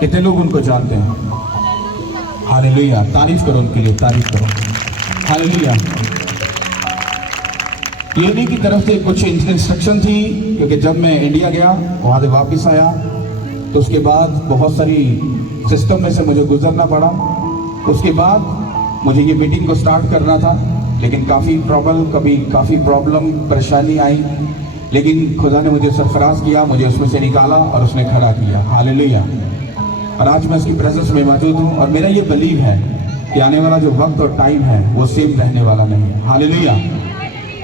कितने लोग उनको जानते हैं? हालेलुया, तारीफ करो उनके लिए, तारीफ करो। हालेलुया। यूएनई की तरफ से कुछ इंस्ट्रक्शन थी, क्योंकि जब मैं इंडिया गया, वहाँ से वापस आया, तो उसके बाद बहुत सारी सिस्टम में से मुझे गुजरना पड़ा। उसके बाद मुझे ये मीटिंग को स्टार्ट करना था, लेकिन काफ़ी प्रॉब्लम परेशानी आई, लेकिन खुदा ने मुझे सरफराज किया, मुझे उसमें से निकाला और उसने खड़ा किया। हालेलुया। और आज मैं उसकी प्रेजेंस में मौजूद हूँ, और मेरा ये बिलीव है कि आने वाला जो वक्त और टाइम है वो सेम रहने वाला नहीं है। Hallelujah,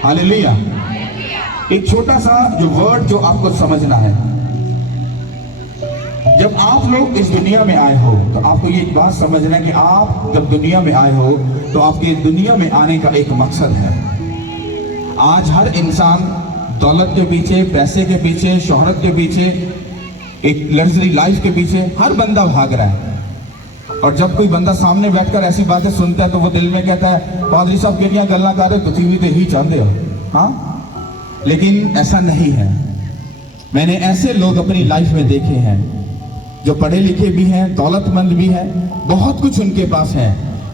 hallelujah. एक छोटा सा जो वर्ड जो आपको समझना है, जब आप लोग इस दुनिया में आए हो तो आपको ये बात समझना है कि आप जब दुनिया में आए हो तो आपके दुनिया में आने का एक मकसद है। आज हर इंसान दौलत के पीछे, पैसे के पीछे, शोहरत के पीछे, एक लग्जरी लाइफ के पीछे हर बंदा भाग रहा है। और जब कोई बंदा सामने बैठकर ऐसी बातें सुनता है तो वो दिल में कहता है, पादरी साहब किनिया गल्ला कर रहे, तुसी भी तो ही चाहते हो। हाँ, लेकिन ऐसा नहीं है। मैंने ऐसे लोग अपनी लाइफ में देखे हैं जो पढ़े लिखे भी हैं, दौलतमंद भी हैं, बहुत कुछ उनके पास है,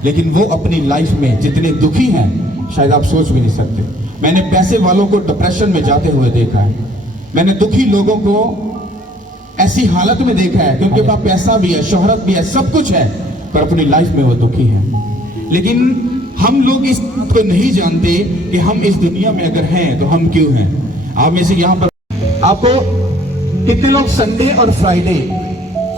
लेकिन वो अपनी लाइफ में जितने दुखी हैं शायद आप सोच भी नहीं सकते। मैंने पैसे वालों को डिप्रेशन में जाते हुए देखा है, मैंने दुखी लोगों को ऐसी हालत में देखा है कि उनके पास पैसा भी है, शोहरत भी है, सब कुछ है, पर अपनी लाइफ में वो दुखी है। लेकिन हम लोग इस बात को नहीं जानते कि हम इस दुनिया में अगर हैं तो हम क्यों हैं। आप में से यहाँ पर आपको कितने लोग संडे और फ्राइडे,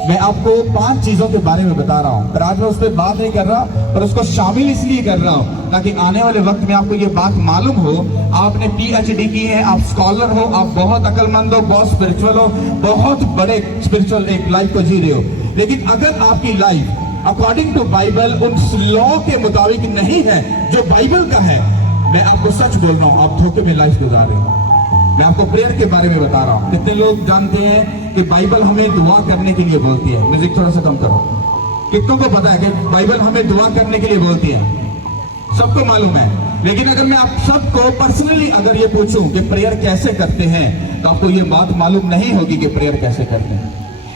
मैं आपको 5 चीजों के बारे में बता रहा हूं, पर आज मैं उस पर बात नहीं कर रहा, पर उसको शामिल इसलिए कर रहा हूं ताकि आने वाले वक्त में आपको ये बात मालूम हो। आपने PhD की है, आप स्कॉलर हो, आप बहुत अक्लमंद हो, बहुत स्पिरिचुअल हो, बहुत बड़े स्पिरिचुअल एक लाइफ को जी रहे हो, लेकिन अगर आपकी लाइफ अकॉर्डिंग टू बाइबल उन लॉ के मुताबिक नहीं है जो बाइबल का है, मैं आपको सच बोल रहा हूं, आप धोखे में लाइफ गुजार रहे हो। मैं आपको प्रेयर के बारे में बता रहा हूं। कितने लोग जानते हैं कि बाइबल हमें दुआ करने के लिए बोलती है? म्यूजिक थोड़ा सा कम करो। कितनों को पता है कि बाइबल हमें दुआ करने के लिए बोलती है? सबको मालूम है। लेकिन अगर मैं आप सबको पर्सनली अगर ये पूछूं कि प्रेयर कैसे करते हैं, तो आपको ये बात मालूम नहीं होगी कि प्रेयर कैसे करते हैं।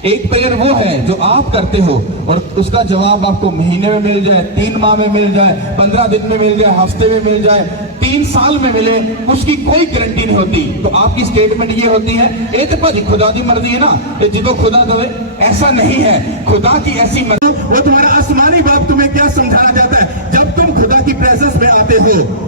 एक प्रेयर वो है जो आप करते हो और उसका जवाब आपको महीने में मिल जाए, 3 माह में मिल जाए, 15 दिन में मिल जाए, हफ्ते में मिल जाए, 3 साल में मिले, उसकी कोई गारंटी नहीं होती। तो आपकी स्टेटमेंट ये होती है, ये तो भाजी खुदा की मर्जी है ना, ये जिदो खुदा दे। ऐसा नहीं है। खुदा की ऐसी मर्जी, वो तुम्हारा आसमानी बाप तुम्हें क्या समझाना चाहता है? जब तुम खुदा की प्रेजेंस में आते हो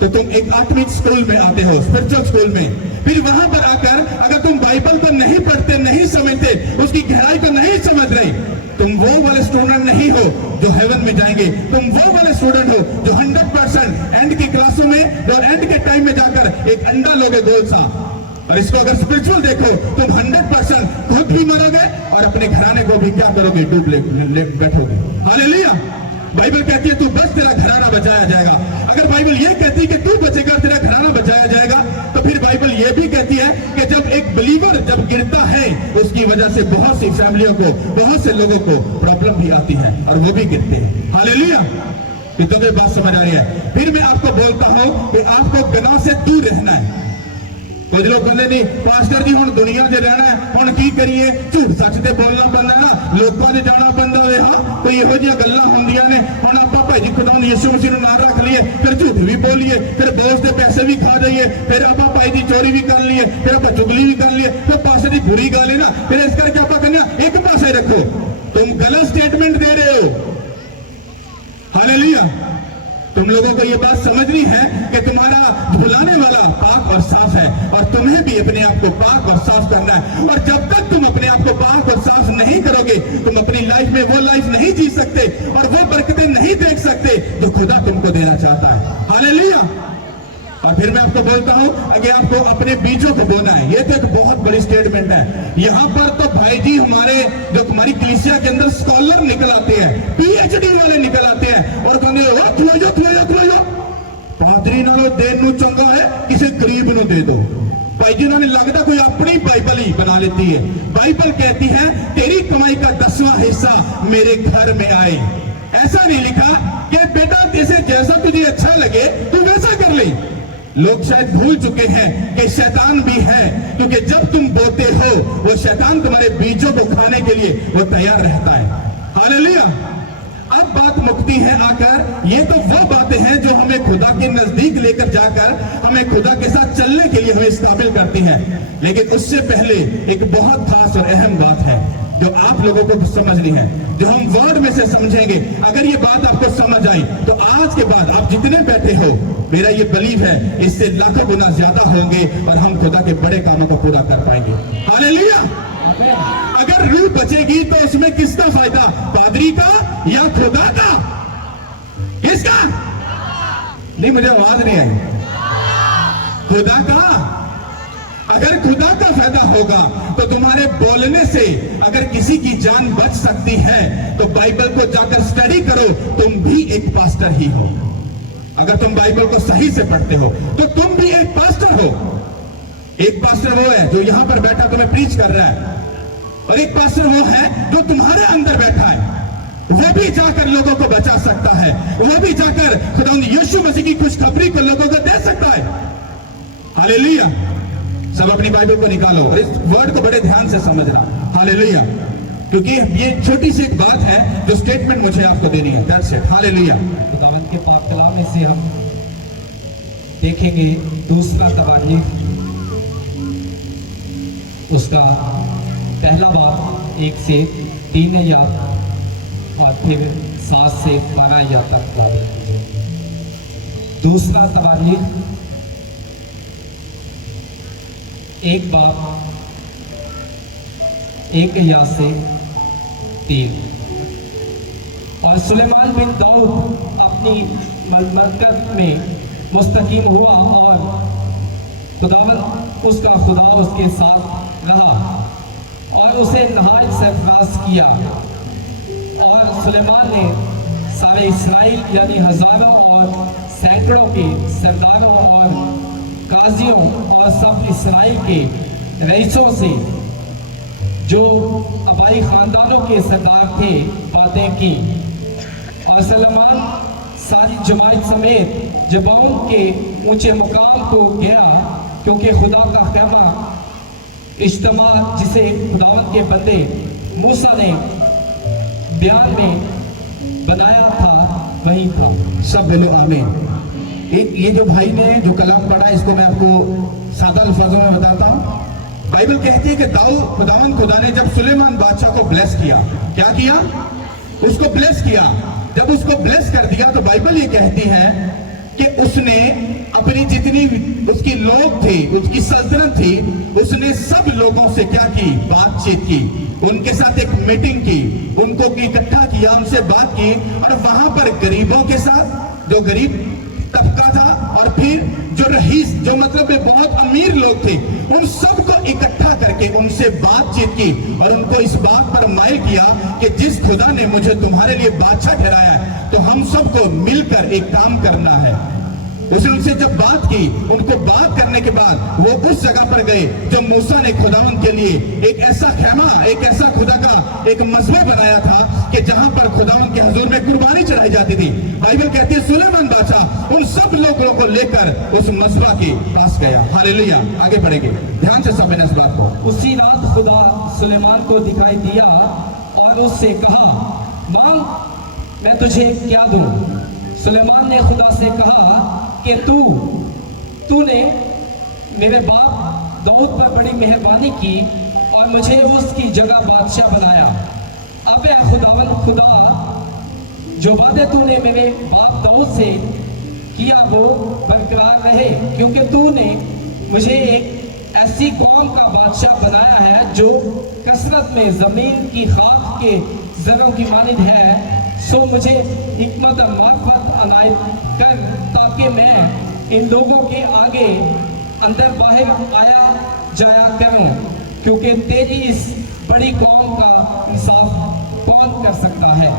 तो तुम एक आत्मिक स्कूल में आते हो, स्पिरिचुअल स्कूल में। फिर वहां पर आकर अगर तुम बाइबल को नहीं पढ़ते, नहीं समझते, उसकी गहराई को नहीं समझ रहे, तुम वो वाले स्टूडेंट नहीं हो जो हेवन में जाएंगे। तुम वो वाले स्टूडेंट हो जो 100% एंड की क्लासों में और एंड के टाइम में जाकर एक अंडा लोगे गोल सा। और इसको अगर स्पिरिचुअल देखो, तुम 100% खुद भी मरोगे और अपने घराने को भी क्या करोगे? डूब ले बैठोगे। हालेलुया। बाइबल कहती है तू बस, तेरा घराना बचाया जाएगा। अगर बाइबल ये कहती है कि तू बचेगा, तेरा घराना बचाया जाएगा, तो फिर बाइबल ये भी कहती है कि जब एक बिलीवर जब गिरता है, उसकी वजह से बहुत सी फैमिलियों को, बहुत से लोगों को प्रॉब्लम भी आती है और वो भी गिरते हैं। हालेलुया। तो ये बात समझ आ रही है। फिर मैं आपको बोलता हूं कि आपको गुनाह से दूर रहना है। कुछ लोग कहते नहीं पास्टर जी हुण दुनिया च रहना है, हुण की करिए? झूठ सच ते बोलना पैंदा है ना, लोकां दे जाना पैंदा वे। हाँ, कोई इहो जिहियां गल्लां हुंदियां ने। हुण आपां भाई जी खुदा यीशु मसीह नूं नाम रख लईए, फिर झूठ भी बोलीए, फिर बॉस दे पैसे भी खा जाइए, फिर आपां भाई जी चोरी भी कर लीए, फिर आपां चुगली भी कर लीए, फिर पास्टर जी बुरी गल है ना। फिर इस करके आपां कहने एक पासे रखो, तुम गलत स्टेटमेंट दे रहे हो। हालेलुया। तुम लोगों को यह बात समझनी है कि तुम्हारा भुलाने वाला पाक और साफ है, और तुम्हें भी अपने आप को पाक और साफ करना है। और जब तक तुम अपने आप को पाक और साफ नहीं करोगे, तुम अपनी लाइफ में वो लाइफ नहीं जी सकते और वो बरकतें नहीं देख सकते जो खुदा तुमको देना चाहता है। हालेलुया। और फिर मैं आपको बोलता हूं कि आपको अपने बीजों को बोना है। ये तो एक बहुत बड़ी स्टेटमेंट है। यहाँ पर तो भाई जी हमारे जो हमारी कलीसिया के अंदर स्कॉलर निकल आते हैं, PhD वाले निकल आते हैं और कहते हैं खलो पादरी नालों देन नूं चंगा है किसी गरीब नूं दे दो। भाई जी उन्होंने लगता कोई अपनी बाइबल ही बना लेती है। बाइबल कहती है तेरी कमाई का 10वां हिस्सा मेरे घर में आए। ऐसा नहीं लिखा कि बेटा जैसे जैसा तुझे अच्छा लगे तू वैसा कर ले, लोग शायद भूल चुके हैं कि शैतान भी है, क्योंकि जब तुम बोते हो वो शैतान तुम्हारे बीजों को खाने के लिए वो तैयार रहता है। हालेलुया। अब बात मुक्ति है आकर, ये तो वो बातें हैं जो हमें खुदा के नजदीक लेकर जाकर हमें खुदा के साथ चलने के लिए हमें इस काबिल करती हैं। लेकिन उससे पहले एक बहुत खास और अहम बात है जो आप लोगों को समझनी है, जो हम वर्ड में से समझेंगे। अगर ये बात आपको समझ आई तो आज के बाद आप जितने बैठे हो, मेरा ये बिलीव है इससे लाखों गुना ज्यादा होंगे और हम खुदा के बड़े कामों को पूरा कर पाएंगे। हालेलुया। अगर रूह बचेगी तो उसमें किसका फायदा, पादरी का या खुदा का? किसका? नहीं, मुझे आवाज नहीं आई। खुदा का। अगर खुदा का फायदा होगा तो तुम्हारे बोलने से अगर किसी की जान बच सकती है तो बाइबल को जाकर स्टडी करो, तुम भी एक पास्टर ही हो। अगर तुम बाइबल को सही से पढ़ते हो तो तुम भी एक पास्टर हो। एक पास्टर वो है जो यहां पर बैठा तुम्हें प्रीच कर रहा है, और एक पास्टर वो है जो तुम्हारे अंदर बैठा है। वो भी जाकर लोगों को बचा सकता है, वो भी जाकर खुदावंद यीशु मसीह की खुशखबरी को लोगों को दे सकता है। हालेलुया। सब अपनी बाइबल को निकालो और इस वर्ड को बड़े ध्यान से समझना। हालेलुया। क्योंकि ये छोटी सी एक बात है जो स्टेटमेंट मुझे आपको देनी है। That's it. हालेलुया। खुदावंद के पाक कलाम में से हम देखेंगे दूसरा तवारीख, उसका पहला बाब 1 से 3 आयत और फिर 7 से 12 आयत तक। दूसरा तवारीख 1 बाब 1 आयत से 3। और सुलेमान बिन दाऊद अपनी ममलकत में मुस्तकीम हुआ और खुदावंद उसका खुदा उसके साथ रहा और उसे नहायत सरफराज किया। और सुलेमान ने सारे इस्राएल यानी हजारों और सैकड़ों के सरदारों और काजियों और सब इस्राएल के रईसों से जो अबाई खानदानों के सरदार थे बातें की। और सुलेमान सारी जमात समेत जबाउन के ऊंचे मुकाम को गया, क्योंकि खुदा का ख़ैमा इज्तिमा जिसे खुदावंद के बंदे मूसा ने बयान में बनाया था वही था। सब बोलो आमीन। एक ये जो भाई ने जो कलाम पढ़ा इसको मैं आपको सादा अल्फाजों में बताता हूँ। बाइबल कहती है कि खुदावंद खुदा ने जब सुलेमान बादशाह को ब्लेस किया, क्या किया? उसको ब्लेस किया। जब उसको ब्लेस कर दिया तो बाइबल ये कहती है कि उसने अपनी जितनी उसकी लोग थे, उसकी सल्तनत थी, उसने सब लोगों से क्या की? बातचीत की, उनके साथ एक मीटिंग की, उनको इकट्ठा किया, उनसे बात की। और वहां पर गरीबों के साथ, जो गरीब तबका था, और फिर जो रईस, जो मतलब में बहुत अमीर लोग थे, उन सबको इकट्ठा करके उनसे बातचीत की और उनको इस बात पर माइल किया कि जिस खुदा ने मुझे तुम्हारे लिए बादशाह ठहराया है तो हम सबको मिलकर एक काम करना है। उसने उनसे जब बात की, उनको बात करने के बाद वो उस जगह पर गए जो मूसा ने खुदावंद के लिए एक ऐसा खैमा, एक ऐसा खुदा का एक मज़बा बनाया था कि जहां पर खुदावंद के हुजूर में कुर्बानी चढ़ाई जाती थी। बाइबल कहती है सुलेमान बादशाह उन सब लोगों को लेकर उस मज़बा के पास गया। हालेलुया। आगे बढ़ेंगे, ध्यान से समझना इस बात को। उसी रात खुदा सुलेमान को दिखाई दिया और उससे कहा, मांग, मैं तुझे क्या दूं? सुलेमान ने खुदा से कहा कि तूने मेरे बाप दाऊद पर बड़ी मेहरबानी की और मुझे उसकी जगह बादशाह बनाया। अब खुदा जो वादे तूने मेरे बाप दाऊद से किया वो बरकरार रहे, क्योंकि तूने मुझे एक ऐसी कौम का बादशाह बनाया है जो कसरत में जमीन की खाक के जरों की मानिंद है। सो मुझे हिकमत और मार्फत अनायत कर, ताकि मैं इन लोगों के आगे अंदर बाहर आया जाया करूं, क्योंकि तेरी इस बड़ी कौम का इंसाफ कौन कर सकता है।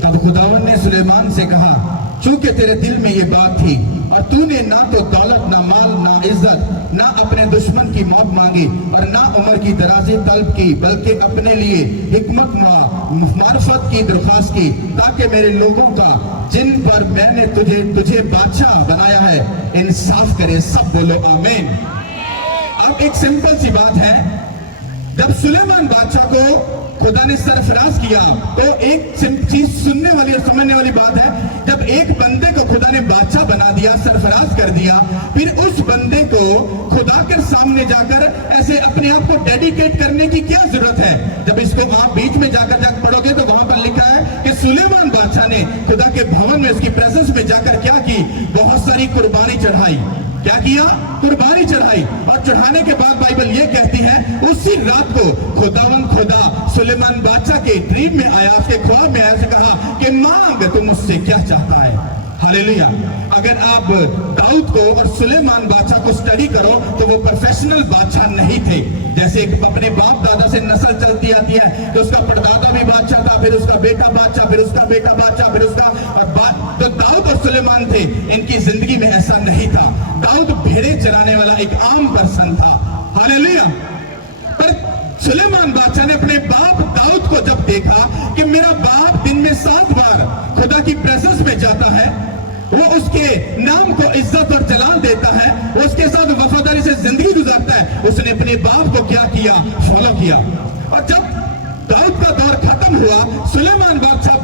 तब खुदावन ने सुलेमान से कहा, चूंकि तेरे दिल में ये बात थी और तूने ना तो दौलत, ना माल, ना इज्जत, ना अपने दुश्मन की मौत मांगी और ना उम्र की दराजी तलब की, बल्कि अपने लिए हिकमत मार्फत की दरख्वास्त की, ताकि मेरे लोगों का जिन पर मैंने तुझे बादशाह बनाया है इंसाफ करे। सब बोलो आमीन। अब एक सिंपल सी बात है, जब सुलेमान बादशाह को खुदा ने सरफराज किया तो एक चीज सुनने वाली और समझने वाली बात है, जब एक बंदे को खुदा ने बादशाह बना दिया, सरफराज कर दिया, फिर उस बंदे को खुदा के सामने जाकर ऐसे अपने आप को डेडिकेट करने की क्या जरूरत है। जब इसको आप बीच में जाकर पढ़ोगे तो वहां पर लिखा है कि सुलेमान बादशाह ने खुदा के भवन में उसकी प्रेजेंस में जाकर क्या की, बहुत सारी कुर्बानी चढ़ाई। क्या किया? कुर्बानी चढ़ाई। और चढ़ाने के बाद बाइबल ये कहती है उसी रात को खुदा सुलेमान बादशाह के ड्रीम में आया, उसके ख्वाब में आया, उसे कहा कि मांग तू मुझसे क्या चाहता है। हालेलुया। अगर आप दाऊद को और सुलेमान बादशाह को स्टडी करो तो वो प्रोफेशनल बादशाह नहीं थे। जैसे अपने बाप दादा से नस्ल चलती आती है तो उसका परदादा भी बादशाह था, फिर उसका बेटा बादशाह, फिर उसका बेटा बादशाह, फिर उसका तो दाऊद और सुलेमान थे। इनकी जिंदगी में ऐसा नहीं था। दाऊद भेड़े चराने वाला एक आम पर्सन था। हालेलुया। पर सुलेमान बादशाह ने अपने बाप दाऊद को जब देखा कि मेरा बाप दिन में 7 बार खुदा की प्रेजेंस में जाता है, वो उसके नाम को इज्जत और जलाल देता है, वो उसके साथ वफादारी से जिंदगी गुजारता है, उसने अपने बाप को क्या किया? फॉलो किया। और जब दाऊद का दौर खत्म हुआ, सुलेमान बादशाह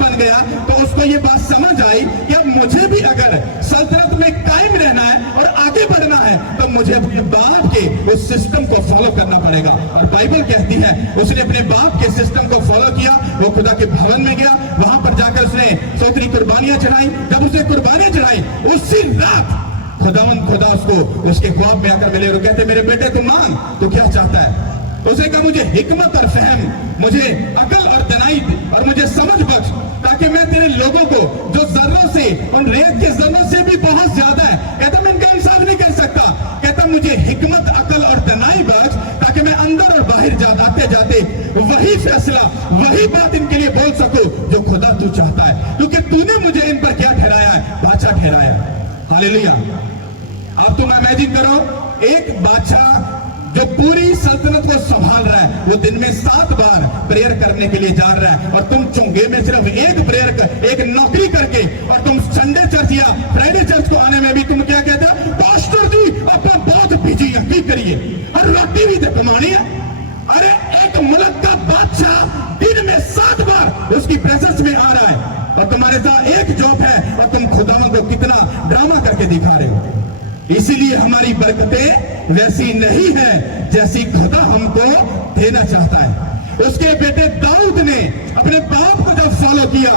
बन गया, तो उसको ये बात समझ आई कि अब मुझे भी अगर सल्तनत में कायम रहना है और आगे बढ़ना है तो मुझे अपने बाप के उस सिस्टम को फॉलो करना पड़ेगा। और बाइबल कहती है उसने अपने बाप के सिस्टम को फॉलो किया। वो खुदा के भवन में गया, वहां पर जाकर उसने सोतरी कुर्बानियां चढ़ाई। जब उसने कुर्बानियां चढ़ाई उसी रात खुदा उसको उसके ख्वाब में आकर मिले और कहते मेरे बेटे तू मांग, तू क्या चाहता है? उसने कहा मुझे हिकमत और फहम, मुझे अकल और दनाई और मुझे समझ बख्श, ताकि मैं तेरे लोगों को जो जर्रों से उन रेत के जर्रों से भी बहुत ज्यादा है, कहता मैं इनका इंसाफ नहीं कर सकता, कहता मुझे हिकमत अकल और दनाई बख्श, ताकि मैं अंदर और बाहर आते जाते वही फैसला वही बात इनके लिए बोल सकूं जो खुदा तू चाहता है, क्योंकि तूने मुझे इन पर क्या ठहराया है? बादशाह ठहराया। हालेलुया। अब तुम इमेजिन करो एक बादशाह जो पूरी सल्तनत को संभाल रहा है, वो दिन में 7 बार प्रेयर करने के लिए जा रहा है, और तुम चुंगे में सिर्फ एक नौकरी करके, और तुम संडे चर्च या फ्राइडे चर्च को आने में भी तुम क्या कहते हो? पास्टर जी अपना बहुत बिजी है, की करिए, और रोटी भी तो कमानी है। अरे एक मुल्क का बादशाह दिन में 7 बार उसकी प्रेजेंस में आ रहा है, और तुम्हारे साथ एक जॉब है, और तुम खुदावंद को कितना ड्रामा करके दिखा रहे हो। इसीलिए हमारी बरकतें वैसी नहीं है जैसी खुदा हमको देना चाहता है। उसके बेटे दाऊद ने अपने बाप को जब फॉलो किया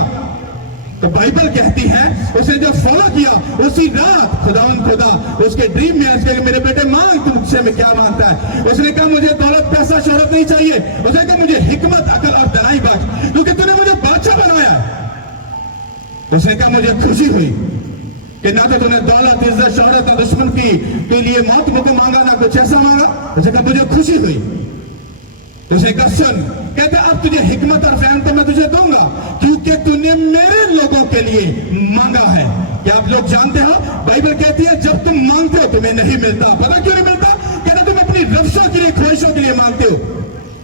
तो बाइबल कहती है उसने जब फॉलो किया उसी रात खुदा उसके ड्रीम में आज मेरे बेटे मांग, तू मुझसे में क्या मांगता है? उसने कहा मुझे दौलत पैसा शोहरत नहीं चाहिए, उसने कहा मुझे हिकमत अकल और दनाई बख्श, क्योंकि तूने मुझे बादशाह बनाया। उसने कहा मुझे खुशी हुई कि ना तो तूने दौलत इज्जत शोहरत ना दुश्मन की के लिए मौत मुझको मांगा, ना कुछ ऐसा मांगा। उसे कहा मुझे खुशी हुई। उसे कहा सुन, कहते अब तुझे हिकमत और फहम तो मैं तुझे दूंगा, क्योंकि तूने मेरे लोगों के लिए मांगा है। क्या आप लोग जानते हो बाइबल कहती है जब तुम मांगते हो तुम्हें नहीं मिलता। पता क्यों नहीं मिलता? कहते तुम अपनी रफ्सों के लिए, ख्वाहिशों के लिए मांगते हो।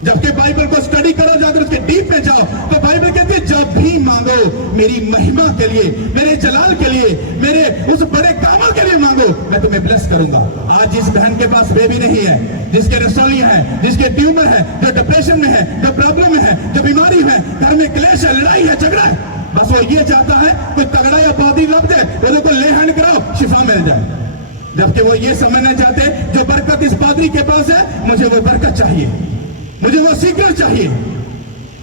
जबकि बाइबल को स्टडी करो, जाकर उसके डीप में जाओ तो बाइबल कहती है जब भी मांगो मेरी महिमा के लिए, मेरे जलाल के लिए, मेरे उस बड़े कामल के लिए मांगो, मैं तुम्हें ब्लेस करूंगा। आज जिस बहन के पास बेबी नहीं है, जिसके रसोलियां है, जिसके ट्यूमर है, जो डिप्रेशन में है, जो प्रॉब्लम में है, जो बीमारी है, घर में क्लेश है, लड़ाई है, झगड़ा है, बस वो ये चाहता है कोई तगड़ा या बॉडी लग दे, वो को ले हैंड कराओ, शिफा मिल जाए। जबकि वो ये समझना चाहते जो बरकत इस पादरी के पास है, मुझे वो बरकत चाहिए, मुझे वो सीक्रेट चाहिए।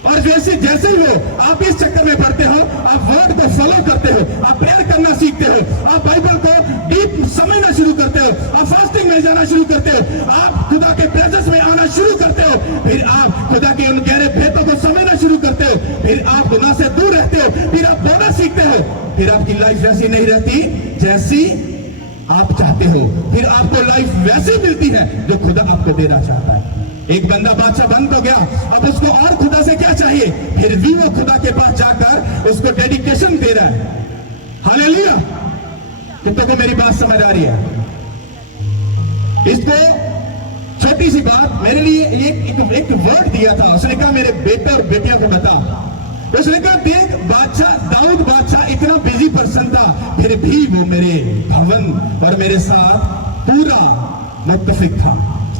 और जैसे जैसे ही वो आप इस चक्कर में पढ़ते हो, आप वर्ड को फॉलो करते हो, आप प्रेयर करना सीखते हो, आप बाइबल को डीप समझना शुरू करते हो, आप फास्टिंग में जाना शुरू करते हो, आप खुदा के प्रेजेंस में आना शुरू करते हो, फिर आप खुदा के उन गहरे भेदों को समझना शुरू करते हो, फिर आप गुनाह से दूर रहते हो, फिर आप बोलना सीखते हो, फिर आपकी लाइफ वैसी नहीं रहती जैसी आप चाहते हो, फिर आपको लाइफ वैसी मिलती है जो खुदा आपको देना चाहता है। एक बंदा बादशाह बन तो गया, अब उसको और खुदा से क्या चाहिए? फिर भी वो खुदा के पास जाकर उसको डेडिकेशन दे रहा है। हालेलुया। कितनों को मेरी बात समझ आ रही है? इसको छोटी सी बात मेरे लिए एक वर्ड दिया था। उसने कहा मेरे बेटे और बेटियों को बता। उसने कहा देख बादशाह दाऊद बादशाह इतना बिजी पर्सन था, फिर भी वो मेरे भवन और मेरे साथ पूरा मुत्तफिक था।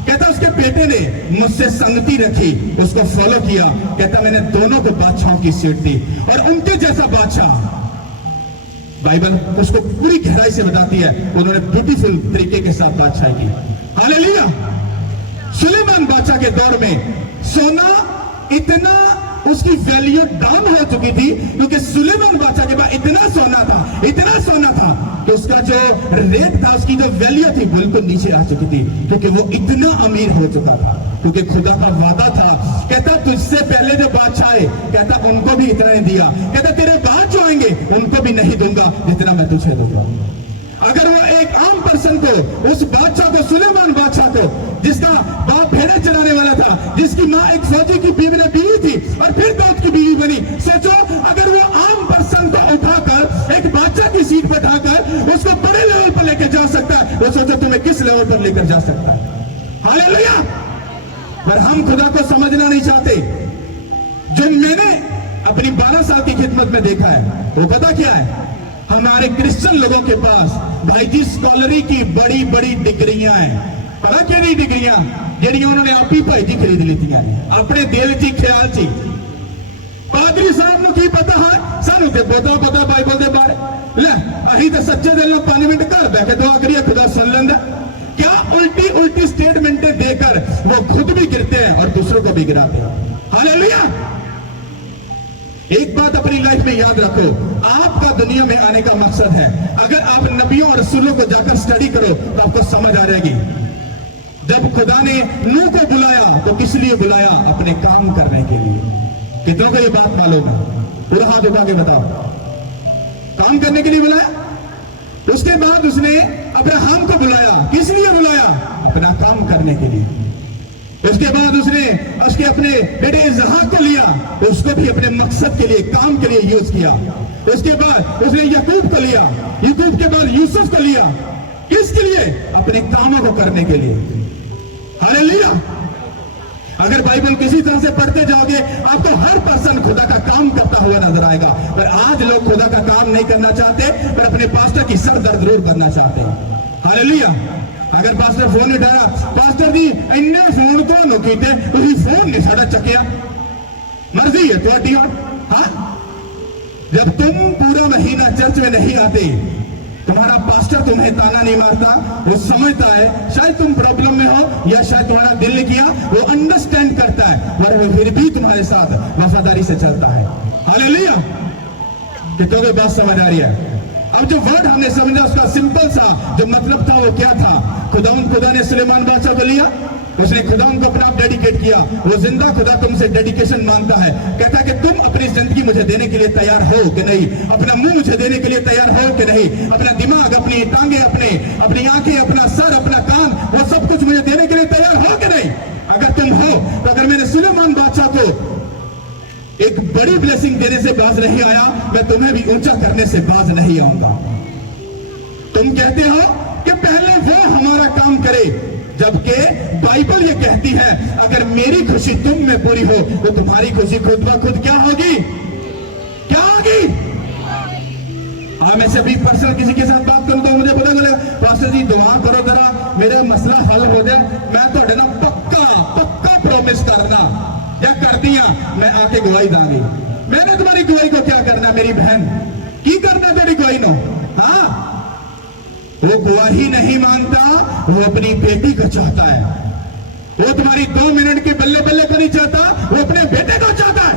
कहता उसके बेटे ने मुझसे संगति रखी, उसको फॉलो किया। कहता मैंने दोनों को बादशाहों की सीट दी और उनके जैसा बादशाह, बाइबल उसको पूरी गहराई से बताती है, उन्होंने ब्यूटीफुल तरीके के साथ बादशाही की। हालेलुया। सुलेमान बादशाह के दौर में सोना इतना उसकी वैल्यू डाउन हो चुकी थी, क्योंकि सुलेमान बादशाह के पास इतना सोना था कि उसका जो रेट था, उसकी जो वैल्यू थी बिल्कुल नीचे आ चुकी थी, क्योंकि वो इतना अमीर हो चुका था। क्योंकि खुदा का वादा था, कहता तुझसे पहले जो बादशाह आए, कहता उनको भी इतना नहीं दिया, कहता तेरे बाद जो आएंगे उनको भी नहीं दूंगा जितना मैं तुझे दूंगा। अगर वो एक आम पर्सन को, उस बादशाह को, सुलेमान बादशाह को, जिसका बाप भेड़े चराने वाला था, जिसकी माँ एक फौजी की बीवी थी और फिर दाऊद की बीवी बनी, सोचो अगर वो आम पर्सन को उठाकर एक बादशाह की सीट पर उठाकर उसको बड़े लेवल पर लेकर जा सकता है, वो सोचो तुम्हें किस लेवल पर लेकर जा सकता है। हालेलुया। पर हम खुदा को समझना नहीं चाहते। जो मैंने अपनी 12 साल की खिदमत में देखा है, वो पता क्या है, हमारे क्रिश्चियन लोगों के पास भाई जी स्कॉलरी की बड़ी बड़ी डिग्रियां हैं। पता क्या नहीं डिग्रियां ਜਿਹੜੀਆਂ उन्होंने आप ही भाई जी खरीद लीतियां अपने दिल ची ख्याल ची। पादरी साहब ਨੂੰ ਕੀ ਪਤਾ ਹੈ, ਸਾਨੂੰ ਤੇ ਪਤਾ ਬਾਈਬਲ ਦੇ ਬਾਰੇ। ਲੈ ਅਸੀਂ ਤਾਂ ਸੱਚੇ ਦਿਲ ਨਾਲ 5 ਮਿੰਟ ਘਰ ਬੈ ਕੇ ਦੁਆ ਕਰੀਏ, खुदा सुन लेंदा। क्या उल्टी स्टेटमेंटें देकर वो खुद भी गिरते हैं और दूसरों को भी गिराते हैं। हालेलुया। एक बात अपनी लाइफ में याद रखो, आपका दुनिया में आने का मकसद है। अगर आप नबियों और रसूलों को जाकर स्टडी करो तो आपको समझ आ जाएगी। जब खुदा ने नूह को बुलाया तो किस लिए बुलाया? अपने काम करने के लिए। कितनों को ये बात मालूम है? पूरा हाथ उठा के बताओ। काम करने के लिए बुलाया। उसके बाद उसने अब्राहम को बुलाया, किस लिए बुलाया? अपना काम करने के लिए। उसके बाद उसके अपने बेटे इसहाक को लिया, उसको भी अपने मकसद के लिए, काम के लिए यूज किया। उसके बाद उसने याकूब को लिया, याकूब के बाद यूसुफ को लिया, किसके लिए? अपने कामों को करने के लिए। हालेलुया। अगर बाइबल किसी तरह से पढ़ते जाओगे आपको हर पर्सन खुदा का काम करता हुआ नजर आएगा। पर आज लोग खुदा का काम नहीं करना चाहते, पर अपने पास्टर की सरदर्द जरूर बनना चाहते हैं। हालेलुया। अगर पास्टर फोन नहीं उठाया, पास्टर जी इन्ने फोन तो कीते, तुसी फोन नहीं साड़ा चकिया, मर्जी है तुम्हारी। हाँ, जब तुम पूरा महीना चर्च में नहीं आते, तुम्हारा पास्टर तुम्हें ताना नहीं मारता, वो समझता है शायद तुम प्रॉब्लम में हो या शायद तुम्हारा दिल ने किया, वो अंडरस्टैंड करता है, पर वो फिर भी तुम्हारे साथ वफादारी से चलता है। हालेलुया। कितनों को बात समझ आ रही है? अब जो वर्ड हमने समझा उसका सिंपल सा जो मतलब था वो क्या था? खुदा ने सुलेमान बादशाह को लिया, उसने खुदा को अपना आप डेडिकेट किया। वो जिंदा खुदा तुमसे डेडिकेशन मांगता है, कहता है कि तुम अपनी जिंदगी मुझे देने के लिए तैयार हो कि नहीं, अपना मुंह मुझे देने के लिए तैयार हो कि नहीं, अपना दिमाग, अपनी टांगे, अपनी आंखें, अपना सर, अपना कान, वो सब कुछ मुझे देने के लिए तैयार हो कि नहीं? अगर तुम हो तो अगर मैंने सुलेमान बादशाह को एक बड़ी ब्लेसिंग देने से बाज नहीं आया, मैं तुम्हें भी ऊंचा करने से बाज नहीं आऊंगा। तुम कहते हो कि पहले वो हमारा काम करे, जबकि बाइबल ये कहती है अगर मेरी खुशी तुम में पूरी हो तो तुम्हारी खुशी खुद ब खुद क्या होगी? क्या होगी? मैं से भी पर्सनल किसी के साथ बात करूं तो मुझे पता चलेगा, पास्टर जी दुआ करो जरा मेरा मसला हल हो जाए, मैं तो ना पक्का प्रॉमिस करना या कर दिया मैं आके गवाही दांगी। मैंने तुम्हारी गवाही को क्या करना? मेरी बहन की करना तेरी गवाही नो? हाँ, वो गवाही नहीं मांगता, वो अपनी बेटी को चाहता है। वो तुम्हारी 2 मिनट के बल्ले बल्ले को नहीं चाहता, वो अपने बेटे को चाहता है।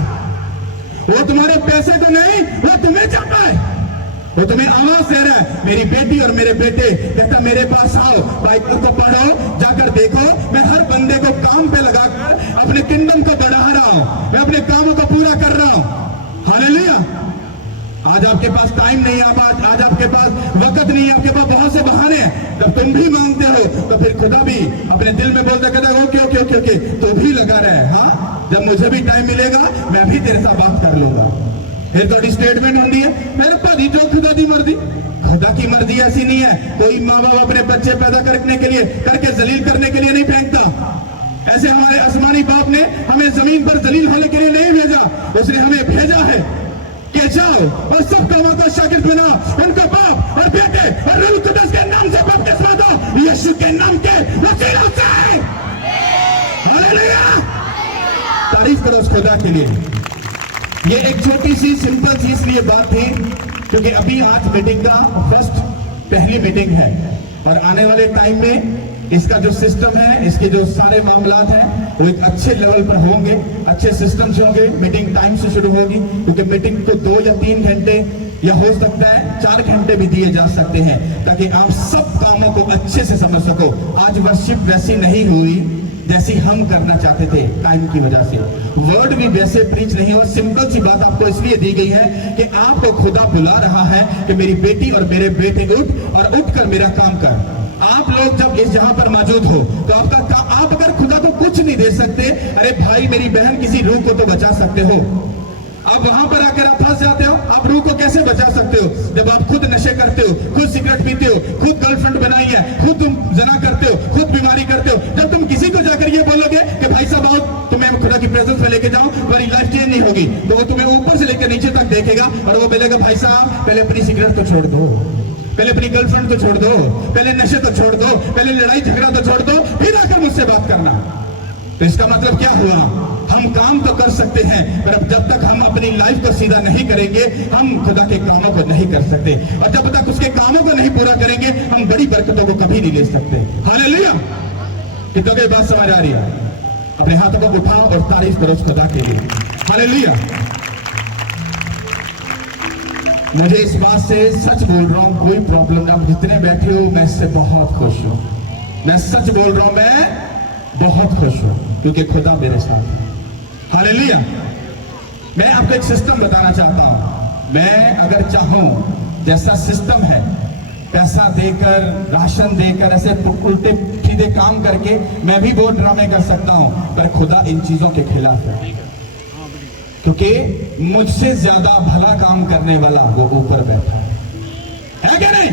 वो तुम्हारे पैसे को नहीं, वो तुम्हें चाहता है। वो तुम्हें आवाज दे रहा है, मेरी बेटी और मेरे बेटे, कहता मेरे पास आओ, बाइबल को पढ़ो, जाकर देखो, मैं हर बंदे को काम पे लगाकर अपने किंगडम को बढ़ा रहा हूं, मैं अपने कामों को पूरा कर रहा हूं। हालेलुया। आज आपके पास टाइम नहीं है, आज आपके पास वक्त नहीं है, आपके पास बहुत से बहाने हैं। जब तुम भी मांगते हो तो फिर खुदा भी अपने दिल में बोलता कहता है ओके तो भी लगा रहे। हाँ, जब मुझे भी टाइम मिलेगा मैं भी तेरे साथ बात कर लूंगा। फिर थोड़ी स्टेटमेंट होती है, मेरे भाजी जो खुदा दी मर्जी, खुदा की मर्जी ऐसी नहीं है। कोई माँ बाप अपने बच्चे पैदा करने के लिए करके जलील करने के लिए नहीं फेंकता। ऐसे हमारे आसमानी बाप ने हमें जमीन पर जलील होने के लिए नहीं भेजा, उसने हमें भेजा है कि जाओ और सब कौमों को शागिर्द बनाओ, उनको बाप और बेटे और रूह कुदस के नाम से बपतिस्मा दो, यीशु के नाम के वसीले से। हालेलुया, तारीफ करो उस खुदा के लिए। ये एक छोटी सी सिंपल सी इसलिए बात थी क्योंकि अभी आज मीटिंग का पहली मीटिंग है और आने वाले टाइम में इसका जो सिस्टम है, इसके जो सारे मामलात हैं वो एक अच्छे लेवल पर होंगे, अच्छे सिस्टम से होंगे। मीटिंग टाइम से शुरू होगी क्योंकि मीटिंग को 2 या 3 घंटे या हो सकता है 4 घंटे भी दिए जा सकते हैं ताकि आप सब कामों को अच्छे से समझ सको। आज वर्शिप वैसी नहीं हुई जैसी हम करना चाहते थे टाइम की वजह से, वर्ड भी वैसे प्रीच नहीं हो। सिंपल सी बात आपको इसलिए दी गई है कि आपको खुदा बुला रहा है कि मेरी बेटी और मेरे बेटे उठ और उठकर मेरा काम कर। आप लोग जब इस जहां पर मौजूद हो तो आप अगर खुदा को कुछ नहीं दे सकते, अरे भाई मेरी बहन किसी रूह को तो बचा सकते हो। आप वहां पर आकर आप फंस जाते हो, आप रूह को कैसे बचा सकते हो जब आप खुद नशे करते हो, खुद सिगरेट पीते हो, खुद गर्लफ्रेंड बनाई है, खुद तुम जना करते हो, खुद बीमारी करते हो। जब तुम किसी को जाकर ये बोलोगे कि भाई साहब आओ तुम्हें खुदा की प्रेजेंस में लेके जाऊं, तुम्हारी लाइफ चेंज नहीं होगी, तो वो तुम्हें ऊपर से लेकर नीचे तक देखेगा और वो बोलेगा भाई साहब पहले अपनी सिगरेट तो छोड़ दो, पहले अपनी गर्लफ्रेंड को छोड़ दो, पहले नशे तो छोड़ दो, पहले लड़ाई झगड़ा तो छोड़ दो, फिर आकर मुझसे बात करना। तो इसका मतलब क्या हुआ, हम काम तो कर सकते हैं पर अब जब तक हम अपनी लाइफ को सीधा नहीं करेंगे हम खुदा के कामों को नहीं कर सकते, और जब तक उसके कामों को नहीं पूरा करेंगे हम बड़ी बरकतों को कभी नहीं ले सकते। हालेलुया, कितनों की बात समझ आ रही है? अपने हाथों को उठाओ और तारीफ करो उस खुदा के लिए। हालेलुया। मुझे इस बात से सच बोल रहा हूं, कोई प्रॉब्लम ना, आप जितने बैठे हो मैं इससे बहुत खुश हूं, मैं सच बोल रहा हूं, मैं बहुत खुश हूं क्योंकि खुदा मेरे साथ है। हालेलुया। मैं आपको एक सिस्टम बताना चाहता हूं। मैं अगर चाहूं जैसा सिस्टम है, पैसा देकर, राशन देकर, ऐसे उल्टे सीधे काम करके मैं भी बहुत ड्रामे कर सकता हूं, पर खुदा इन चीजों के खिलाफ है क्योंकि मुझसे ज्यादा भला काम करने वाला वो ऊपर बैठा है क्या नहीं?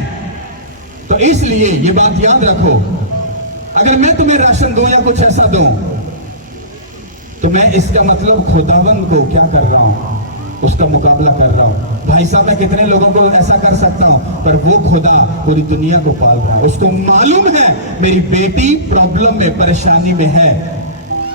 तो इसलिए ये बात याद रखो, अगर मैं तुम्हें राशन दूं या कुछ ऐसा दूं तो मैं इसका मतलब खुदावंद को क्या कर रहा हूं, उसका मुकाबला कर रहा हूं। भाई साहब मैं कितने लोगों को ऐसा कर सकता हूं, पर वो खुदा पूरी दुनिया को पाल रहा है, उसको मालूम है मेरी बेटी प्रॉब्लम में, परेशानी में है।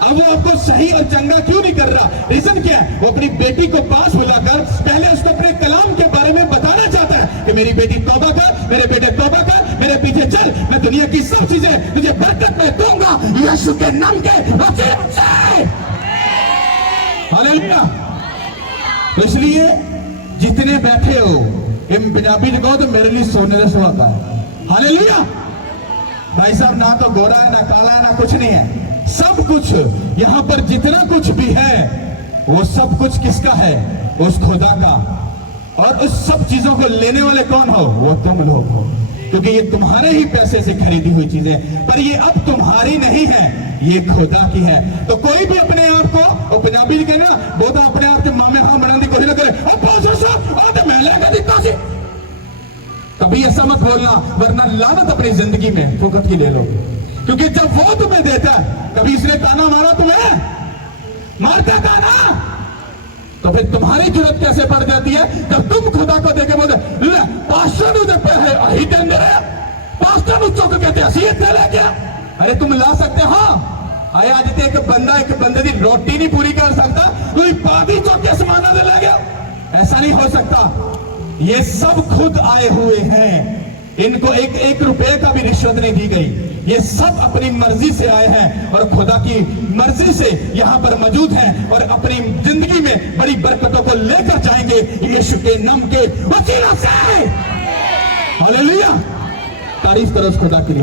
अब वो आपको सही और चंगा क्यों नहीं कर रहा? रीजन क्या है? वो अपनी बेटी को पास बुलाकर पहले उसको अपने कलाम के बारे में बताना चाहता है कि मेरी बेटी तौबा कर, मेरे बेटे तौबा कर, मेरे पीछे चल, मैं दुनिया की सब चीजें तुझे बरकत में दूंगा यीशु के नाम के वसीले से। हालेलुया। तो इसलिए जितने बैठे हो इन पंजाबी को तो मेरे लिए सोने का सुहागा है। हालेलुया। भाई साहब ना तो गोरा है, ना काला है, ना कुछ नहीं है, सब कुछ यहां पर जितना कुछ भी है वो सब कुछ किसका है? उस खुदा का। और उस सब चीजों को लेने वाले कौन हो? वो तुम लोग हो, क्योंकि ये तुम्हारे ही पैसे से खरीदी हुई चीजें, पर ये अब तुम्हारी नहीं है, ये खुदा की है। तो कोई भी अपने आप को, और पंजाबी जी कहना बहुत अपने आप के मामे हाँ बनाने की कोशिश न करे, कभी ऐसा मत बोलना वरना लानत अपनी जिंदगी में फुकत की ले लो। क्योंकि जब वो तुम्हें देता है, कभी इसने ताना मारा तुम्हें, मारता ताना, तो फिर तुम्हारी जरूरत कैसे पड़ जाती है जब तुम खुदा को देके बोलते ले पास्टर नु दे है अही देंगे, पास्टर नु चुक के ते असी इतने ले गया। अरे तुम ला सकते हो, आए आज ते एक बंदे की रोटी नहीं पूरी कर सकता, कोई पादी चौक के समाना दे ले गया, ऐसा नहीं हो सकता। ये सब खुद आए हुए हैं, इनको एक रुपए का भी रिश्वत नहीं दी गई, ये सब अपनी मर्जी से आए हैं और खुदा की मर्जी से यहां पर मौजूद हैं और अपनी जिंदगी में बड़ी बरकतों को लेकर जाएंगे यीशु के नाम के वसीले से। हालेलुया। तारीफ करो उस खुदा के लिए।